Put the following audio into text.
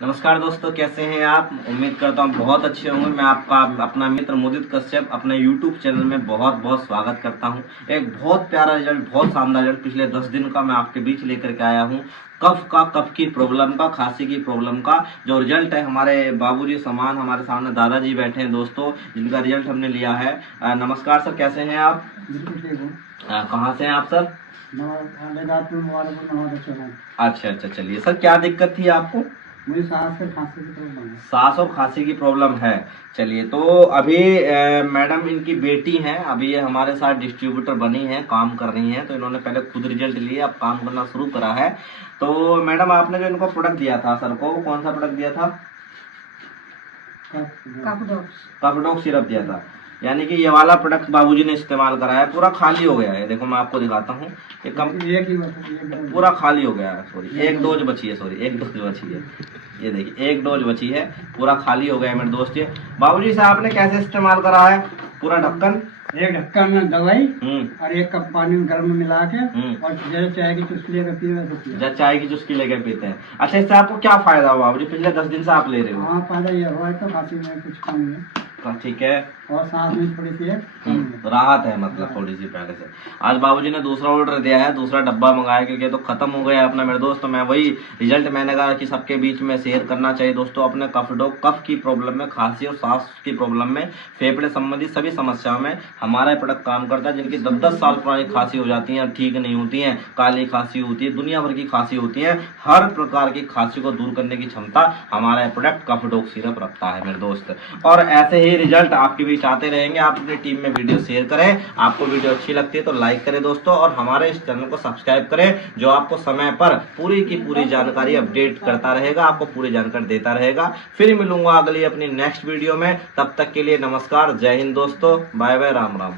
नमस्कार दोस्तों, कैसे हैं आप। उम्मीद करता हूँ बहुत अच्छे होंगे। मैं आपका अपना मित्र मुदित कश्यप अपने YouTube चैनल में बहुत बहुत स्वागत करता हूँ। एक बहुत प्यारा रिजल्ट, बहुत शानदार रिजल्ट पिछले 10 दिन का मैं आपके बीच लेकर के आया हूँ। कफ की प्रॉब्लम का, खांसी की प्रॉब्लम का जो रिजल्ट है, हमारे बाबूजी समान हमारे सामने दादाजी बैठे हैं दोस्तों, जिनका रिजल्ट हमने लिया है। नमस्कार सर, कैसे हैं आप। बिल्कुल ठीक हूँ। कहाँ से हैं आप सर। अच्छा, चलिए सर, क्या दिक्कत थी आपको। मुझे सांस और खांसी की प्रॉब्लम है। सांस और खांसी की प्रॉब्लम है। चलिए, तो अभी मैडम इनकी बेटी हैं, अभी ये हमारे साथ डिस्ट्रीब्यूटर बनी हैं, काम कर रही हैं। तो इन्होंने पहले खुद रिजल्ट लिए, अब काम करना शुरू करा है। तो मैडम, आपने जो इनको प्रोडक्ट दिया था सर को, वो कौन सा प्रोडक्ट दिया था। कफडॉक्स सिरप दिया था। यानी कि ये वाला प्रोडक्ट बाबूजी ने इस्तेमाल करा है, पूरा खाली हो गया है। देखो मैं आपको दिखाता हूँ, ये पूरा खाली हो गया है। सॉरी, एक डोज बची है। ये देखिए, एक डोज बची है, पूरा खाली हो गया है मेरे दोस्त। ये बाबूजी से आपने कैसे इस्तेमाल करा है। पूरा ढक्कन, एक ढक्कन में दवाई और एक कप पानी में गर्म मिला के और जैसे चाय की चुस्की लेकर पीते चाय की चुस्की लेकर पीते हैं। अच्छा, इससे आपको क्या फायदा हुआ बाबूजी, पिछले 10 दिन से आप ले रहे हो। हाँ, फायदा ये हुआ है तो खांसी में कुछ कम है। ठीक है, और सांस में थोड़ी सी राहत है, मतलब थोड़ी सी पहले से। आज बाबूजी ने दूसरा ऑर्डर दिया है, दूसरा डब्बा मंगाया, क्योंकि तो खत्म हो गया अपना मेरे दोस्त। तो मैं वही रिजल्ट मैंने कहा कि सबके बीच में शेयर करना चाहिए दोस्तों। अपने कफ की प्रॉब्लम में, खांसी और सांस की प्रॉब्लम में, फेफड़े संबंधी सभी समस्याओं में हमारा प्रोडक्ट काम करता है। जिनकी 10-10 साल पुरानी खांसी हो जाती है, ठीक नहीं होती है, काली खांसी होती है, दुनिया भर की खांसी होती है, हर प्रकार की खांसी को दूर करने की क्षमता हमारा प्रोडक्ट कफडॉक्स सिरप रखता है मेरे दोस्त। और ऐसे ही रिजल्ट आपके बीच आते रहेंगे। आप अपनी टीम में वीडियो शेयर करें। आपको वीडियो अच्छी लगती है तो लाइक करें दोस्तों, और हमारे इस चैनल को सब्सक्राइब करें, जो आपको समय पर पूरी की पूरी जानकारी अपडेट करता रहेगा, आपको पूरी जानकारी देता रहेगा। फिर मिलूंगा अगली अपनी नेक्स्ट वीडियो में। तब तक के लिए नमस्कार, जय हिंद दोस्तों, बाय बाय, राम राम।